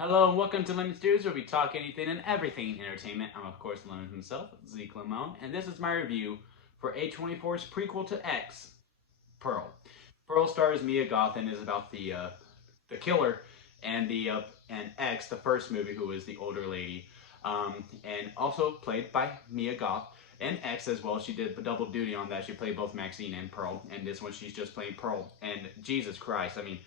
Hello and welcome to Lemon Stews, where we talk anything and everything entertainment. I'm of course Lemon himself, Zeke Lemon, and this is my review for A24's prequel to X, Pearl. Pearl stars Mia Goth and is about the killer and and X, the first movie, who is the older lady, and also played by Mia Goth and X as well. She did double duty on that. She played both Maxine and Pearl, and this one she's just playing Pearl. And Jesus Christ, I mean,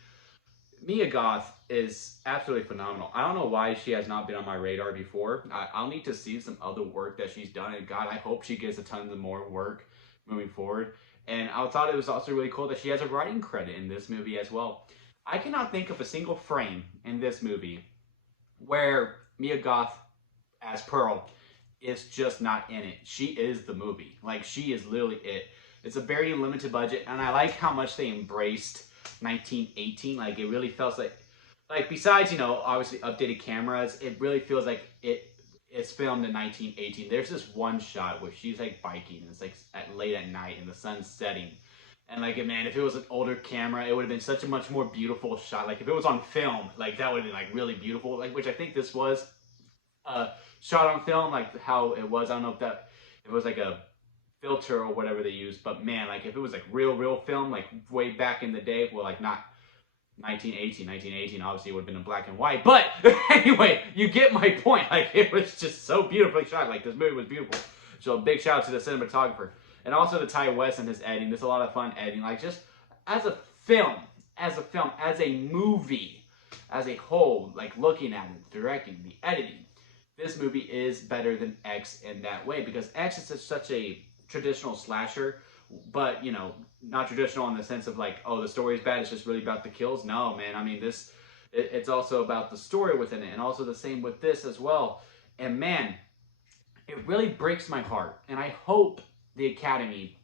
Mia Goth is absolutely phenomenal. I don't know why she has not been on my radar before. I'll need to see some other work that she's done, and God, I hope she gets a ton of more work moving forward. And I thought it was also really cool that she has a writing credit in this movie as well. I cannot think of a single frame in this movie where Mia Goth as Pearl is just not in it. She is the movie. Like, she is literally it. It's a very limited budget, and I like how much they embraced 1918. Like, it really feels like besides, obviously updated cameras, it really feels like it's filmed in 1918. There's this one shot where she's like biking, and it's like late at night and the sun's setting. And like, man, if it was an older camera, it would have been such a much more beautiful shot. Like, if it was on film, like, that would have been like really beautiful. Like, which I think this was shot on film, like how it was. I don't know if it was like a filter or whatever they used, but man, like, if it was like real film, like way back in the day, well, like not 1918, obviously it would have been in black and white, but anyway, you get my point. Like, it was just so beautifully shot. Like, this movie was beautiful. So a big shout out to the cinematographer, and also to Ty West and his editing. There's a lot of fun editing, like, just as a film, as a movie, as a whole, like, looking at it, directing, the editing, this movie is better than X in that way, because X is such a traditional slasher, but not traditional in the sense of like, oh, the story's bad, it's just really about the kills. No, man, I mean, it's also about the story within it, and also the same with this as well. And man, it really breaks my heart, and I hope the Academy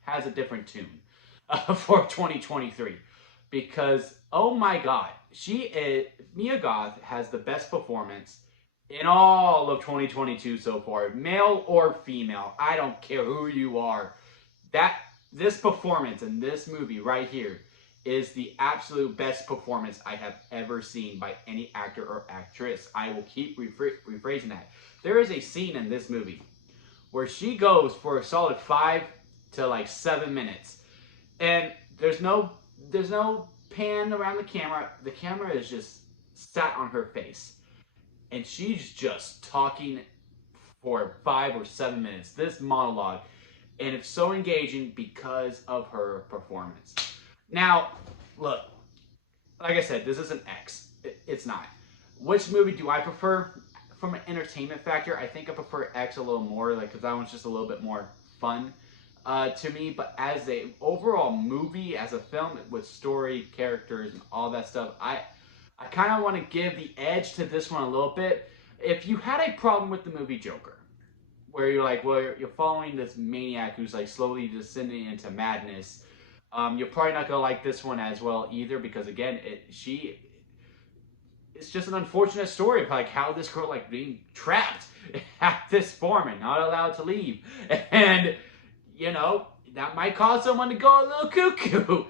has a different tune for 2023, because oh my God, Mia Goth has the best performance in all of 2022 so far, male or female. I don't care who you are. This performance in this movie right here is the absolute best performance I have ever seen by any actor or actress. I will keep rephrasing that. There is a scene in this movie where she goes for a solid 5 to like 7 minutes, and there's no pan around the camera. The camera is just sat on her face, and she's just talking for 5 or 7 minutes, this monologue, and it's so engaging because of her performance. Now, look, like I said, this is an X. It's not. Which movie do I prefer from an entertainment factor? I think I prefer X a little more, like, because that one's just a little bit more fun to me. But as a overall movie, as a film with story, characters, and all that stuff, I kind of want to give the edge to this one a little bit. If you had a problem with the movie Joker, where you're like, well, you're following this maniac who's like slowly descending into madness, you're probably not gonna like this one as well either, because again, it's just an unfortunate story of like how this girl, like, being trapped at this farm and not allowed to leave, and that might cause someone to go a little cuckoo.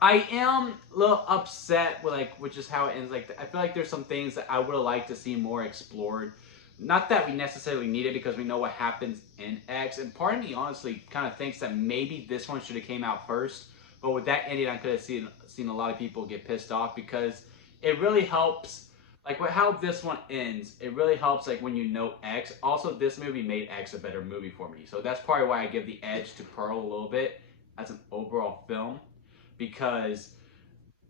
I am a little upset with just how it ends. Like, I feel like there's some things that I would have liked to see more explored. Not that we necessarily need it, because we know what happens in X. And part of me honestly kind of thinks that maybe this one should have came out first. But with that ending, I could have seen a lot of people get pissed off, because it really helps. Like, how this one ends, it really helps, like, when you know X. Also, this movie made X a better movie for me. So that's probably why I give the edge to Pearl a little bit as an overall film. Because,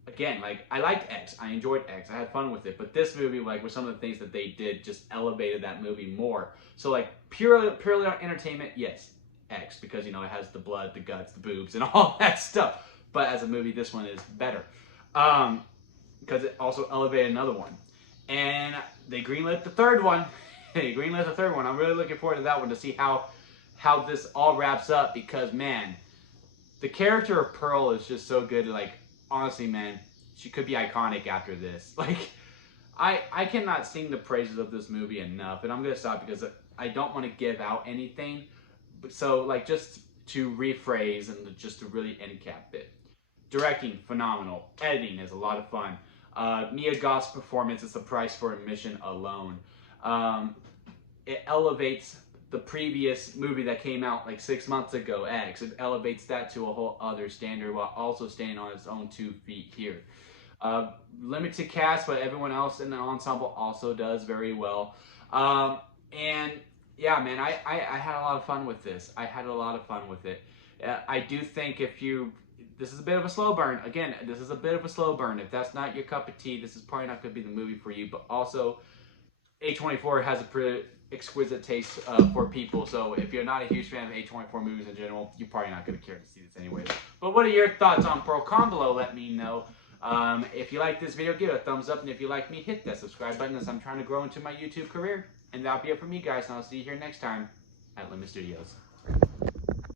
again, like, I liked X. I enjoyed X. I had fun with it. But this movie, like, with some of the things that they did, just elevated that movie more. So, like, purely on entertainment, yes, X. Because, it has the blood, the guts, the boobs, and all that stuff. But as a movie, this one is better. Because it also elevated another one. And they greenlit the third one. I'm really looking forward to that one, to see how this all wraps up. Because, man, the character of Pearl is just so good. Like, honestly, man, she could be iconic after this. Like, I cannot sing the praises of this movie enough, and I'm gonna stop because I don't want to give out anything. So, like, just to rephrase and just to really end cap it. Directing, phenomenal. Editing is a lot of fun. Mia Goth's performance is the price for admission alone. It elevates the previous movie that came out like 6 months ago, X. It elevates that to a whole other standard while also standing on its own 2 feet here. Limited cast, but everyone else in the ensemble also does very well. And yeah, man, I had a lot of fun with this. I had a lot of fun with it. I do think this is a bit of a slow burn. Again, this is a bit of a slow burn. If that's not your cup of tea, this is probably not going to be the movie for you. But also, A24 has a pretty exquisite taste for people. So if you're not a huge fan of A24 movies in general, you're probably not going to care to see this anyway. But what are your thoughts on Pearl? Comment below, let me know. If you like this video, give it a thumbs up. And if you like me, hit that subscribe button as I'm trying to grow into my YouTube career. And that'll be it for me, guys. And I'll see you here next time at Limit Studios.